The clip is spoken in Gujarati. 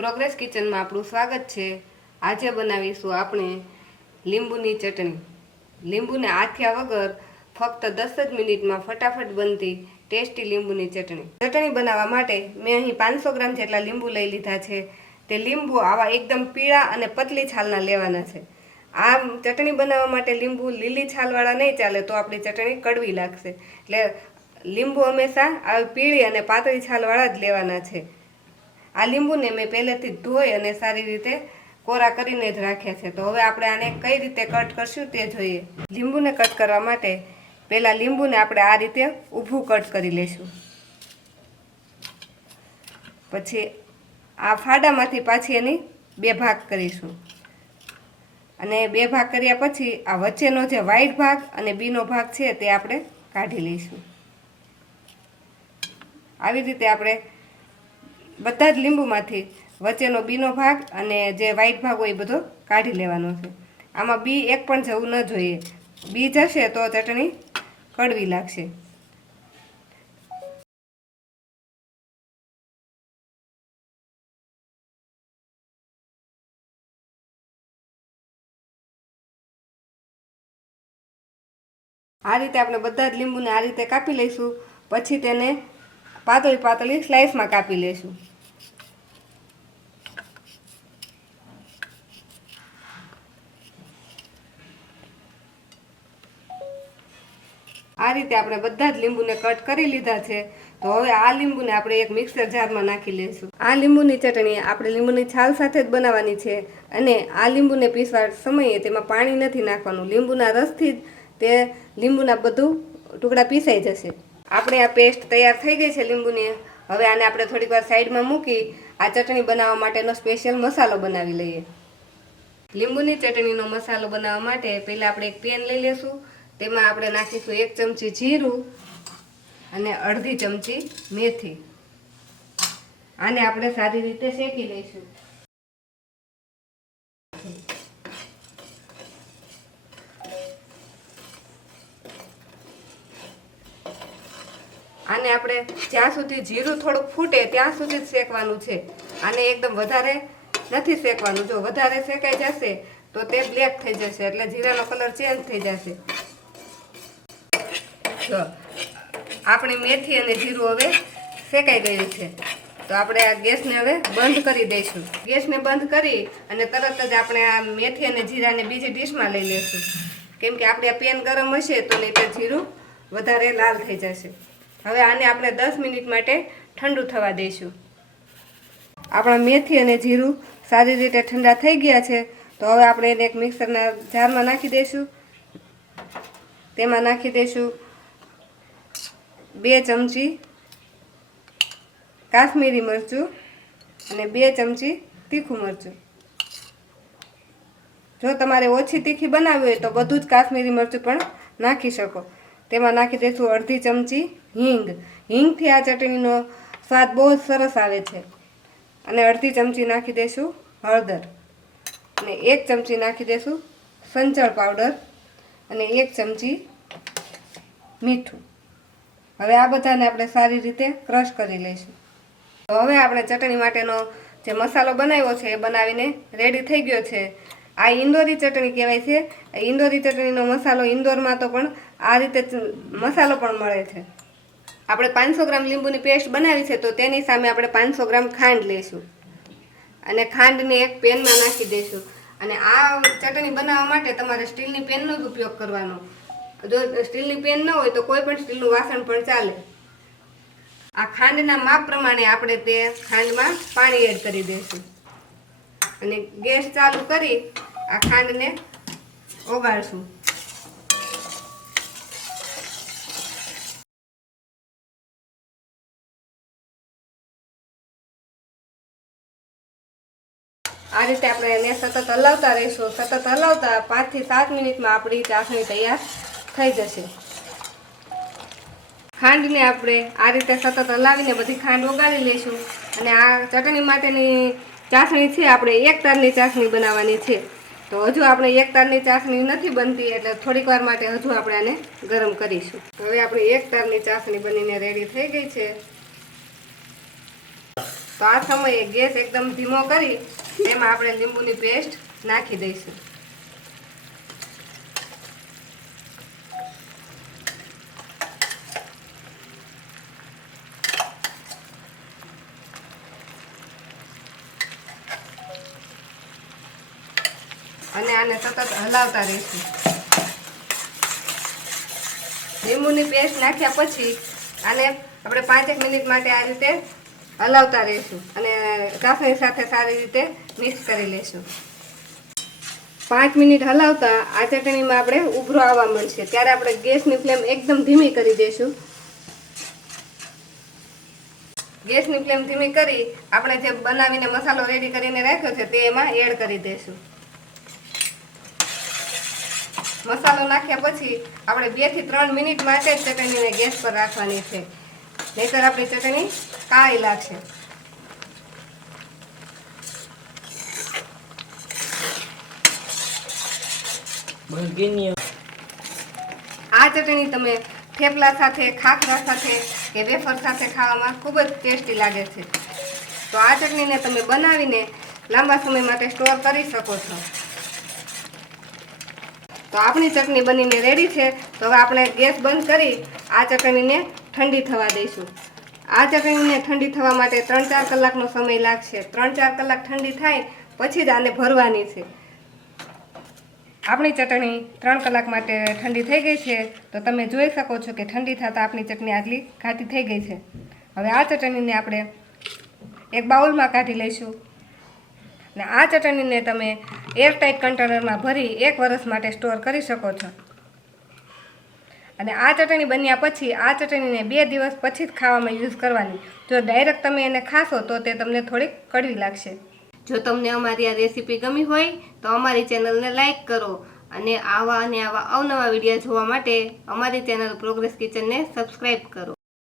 પ્રોગ્રેસ કિચનમાં આપણું સ્વાગત છે। આજે બનાવીશું આપણે લીંબુની ચટણી। લીંબુને આથિયા વગર ફક્ત 10 જ મિનિટમાં ફટાફટ બનતી ટેસ્ટી લીંબુની ચટણી બનાવવા માટે મેં અહીં 500 ગ્રામ જેટલા લીંબુ લઈ લીધા છે। તે લીંબુ આવા એકદમ પીળા અને પતલી છાલના લેવાના છે। આ ચટણી બનાવવા માટે લીંબુ લીલી છાલવાળા નહીં ચાલે, તો આપણી ચટણી કડવી લાગશે। એટલે લીંબુ હંમેશા આવી પીળી અને પાતળી છાલવાળા જ લેવાના છે। આ લીંબુને મેં પહેલેથી ધોઈ અને સારી રીતે કોરા કરીને જ રાખ્યા છે। તો હવે આપણે આને કઈ રીતે કટ કરશું તે જોઈએ। લીંબુને કટ કરવા માટે પહેલાં લીંબુને આપણે આ રીતે ઊભું કટ કરી લઈશું। પછી આ ફાડામાંથી પાછી એની 2 ભાગ કરીશું અને 2 ભાગ કર્યા પછી આ વચ્ચેનો જે વ્હાઈટ ભાગ અને બીનો ભાગ છે તે આપણે કાઢી લઈશું। આવી રીતે આપણે બધા જ લીંબુમાંથી વચ્ચેનો બીનો ભાગ અને જે વ્હાઈટ ભાગ હોય એ બધો કાઢી લેવાનો છે। આમાં બી એક પણ જવું ન જોઈએ, બી જશે તો ચટણી કડવી લાગશે। આ રીતે આપણે બધા જ લીંબુને આ રીતે કાપી લઈશું। પછી તેને પાતળી પાતળી સ્લાઇસમાં કાપી લઈશું। આ રીતે આપણે બધા જ લીંબુને કટ કરી લીધા છે। તો હવે આ લીંબુને આપણે એક મિક્સર જારમાં નાખી લઈશું। આ લીંબુની ચટણી આપણે લીંબુની છાલ સાથે જ બનાવવાની છે અને આ લીંબુને પીસવા સમયે તેમાં પાણી નથી નાખવાનું, લીંબુના રસથી જ તે લીંબુના બધું ટુકડા પીસાઈ જશે। આપણે આ પેસ્ટ તૈયાર થઈ ગઈ છે લીંબુની। હવે આને આપણે થોડીક વાર સાઈડમાં મૂકી આ ચટણી બનાવવા માટેનો સ્પેશિયલ મસાલો બનાવી લઈએ। લીંબુની ચટણીનો મસાલો બનાવવા માટે પહેલાં આપણે એક પેન લઈ લઈશું। તેમાં આપણે નાખીશું 1 ચમચી જીરું અને અડધી ચમચી મેથી। આને આપણે સારી રીતે શેકી લઈશું। આને આપણે જ્યાં સુધી જીરું થોડુંક ફૂટે ત્યાં સુધી જ શેકવાનું છે। આને એકદમ વધારે નથી શેકવાનું, જો વધારે શેકાઈ જશે તો તે બ્લેક થઈ જશે, એટલે જીરાનો કલર ચેન્જ થઈ જશે। જો આપણી મેથી અને જીરું હવે શેકાઈ ગયું છે, તો આપણે આ ગેસને હવે બંધ કરી દઈશું। ગેસને બંધ કરી અને તરત જ આપણે આ મેથી અને જીરાને બીજી ડીશમાં લઈ લઈશું, કેમ કે આપણે આ પેન ગરમ હશે તો નહીં તો જીરું વધારે લાલ થઈ જશે। હવે આને આપણે 10 મિનિટ માટે ઠંડુ થવા દઈશું। આપણા મેથી અને જીરું સારી રીતે ઠંડા થઈ ગયા છે, તો હવે આપણે એને એક મિક્સરના જારમાં નાખી દઈશું। તેમાં નાખી દઈશું 2 ચમચી કાશ્મીરી મરચું અને 2 ચમચી તીખું મરચું। જો તમારે ઓછી તીખી બનાવવી હોય તો બધું જ કાશ્મીરી મરચું પણ નાખી શકો। તેમાં નાખી દઈશું અડધી ચમચી હિંગ। હિંગથી આ ચટણીનો સ્વાદ બહુ જ સરસ આવે છે। અને અડધી ચમચી નાખી દઈશું હળદર અને 1 ચમચી નાખી દઈશું સંચળ પાવડર અને 1 ચમચી મીઠું। હવે આ બધાને આપણે સારી રીતે ક્રશ કરી લઈશું। તો હવે આપણે ચટણી માટેનો જે મસાલો બનાવ્યો છે એ બનાવીને રેડી થઈ ગયો છે। આ ઇન્દોરી ચટણી કહેવાય છે। ઇન્દોરી ચટણીનો મસાલો ઇન્દોરમાં તો પણ આ રીતે મસાલો પણ મળે છે। આપણે 500 ગ્રામ લીંબુની પેસ્ટ બનાવી છે, તો તેની સામે આપણે 500 ગ્રામ ખાંડ લઈશું અને ખાંડને એક પેનમાં નાખી દઈશું। અને આ ચટણી બનાવવા માટે તમારે સ્ટીલની પેનનો જ ઉપયોગ કરવાનો। જો સ્ટીલની પેન ન હોય તો કોઈ પણ સ્ટીલનું વાસણ પણ ચાલે। આ ખાંડના માપ પ્રમાણે આપણે તે ખાંડમાં પાણી એડ કરી દઈશું અને ગેસ ચાલુ કરી આ ખાંડને ઓગાળશું। આ રીતે આપણે એને સતત હલાવતા રહીશું। સતત હલાવતા 5 થી 7 મિનિટમાં આપણી ચાસણી તૈયાર થઈ જશે। ખાંડને આપણે આ રીતે સતત હલાવીને બધી ખાંડ ઓગાળી લઈશું। અને આ ચટણી માટેની ચાસણી છે આપણે 1 તારની ચાસણી બનાવવાની છે। તો હજુ આપણે 1 તારની ચાસણી નથી બનતી, એટલે થોડીક વાર માટે હજુ આપણે આને ગરમ કરીશું। હવે આપણી 1 તારની ચાસણી બનીને રેડી થઈ ગઈ છે। તો આ સમયે ગેસ એકદમ ધીમો કરી તેમાં આપણે લીંબુની પેસ્ટ નાખી દઈશું. અને આને સતત હલાવતા રહીશું. લીંબુની પેસ્ટ નાખ્યા પછી આને આપણે 5 મિનિટ માટે આ રીતે હલાવતા રહીશું અને કાફરી સાથે સારી રીતે મિક્સ કરી લઈશું. 5 મિનિટ હલાવતા આ ચટણીમાં આપણે ઉભરો આવવા મળશે ત્યારે આપણે ગેસની ફ્લેમ એકદમ ધીમી કરી દઈશું. ગેસની ફ્લેમ ધીમી કરી આપણે જે બનાવીને મસાલો રેડી કરીને રાખ્યો છે તે એમાં એડ કરી દઈશું. મસાલો નાખ્યા પછી આપણે 2 થી 3 મિનિટ માટે જ ચટણીને ગેસ પર રાખવાની છે, નહીંતર આપણી ચટણી કાળી લાગશે. આ ચટણી તમે થેપલા સાથે, ખાખરા સાથે કે વેફર સાથે ખાવામાં ખૂબ જ ટેસ્ટી લાગે છે. તો આ ચટણીને તમે બનાવીને લાંબા સમય માટે સ્ટોર કરી શકો છો. તો આપણી ચટણી બનીને રેડી છે. તો હવે આપણે ગેસ બંધ કરી આ ચટણીને ઠંડી થવા દઈશું. આ ચટણીને ઠંડી થવા માટે 3-4 કલાકનો સમય લાગશે. 3-4 કલાક ઠંડી થાય પછી જ આને ભરવાની છે. આપણી ચટણી 3 કલાક માટે ઠંડી થઈ ગઈ છે. તો તમે જોઈ શકો છો કે ઠંડી થતાં આપણી ચટણી આટલી ઘાટી થઈ ગઈ છે. હવે આ ચટણીને આપણે એક બાઉલમાં કાઢી લઈશું અને આ ચટણીને તમે એરટાઇટ કન્ટેનરમાં ભરી 1 વર્ષ માટે સ્ટોર કરી શકો છો. અને આ ચટણી બન્યા પછી આ ચટણીને 2 દિવસ પછી જ ખાવામાં યુઝ કરવાની. જો ડાયરેક્ટ તમે એને ખાશો તો તે તમને થોડીક કડવી લાગશે. જો તમને અમારી આ રેસીપી ગમી હોય તો અમારી ચેનલને લાઈક કરો અને આવા અવનવા વિડીયો જોવા માટે અમારી ચેનલ પ્રોગ્રેસ કિચનને સબસ્ક્રાઈબ કરો.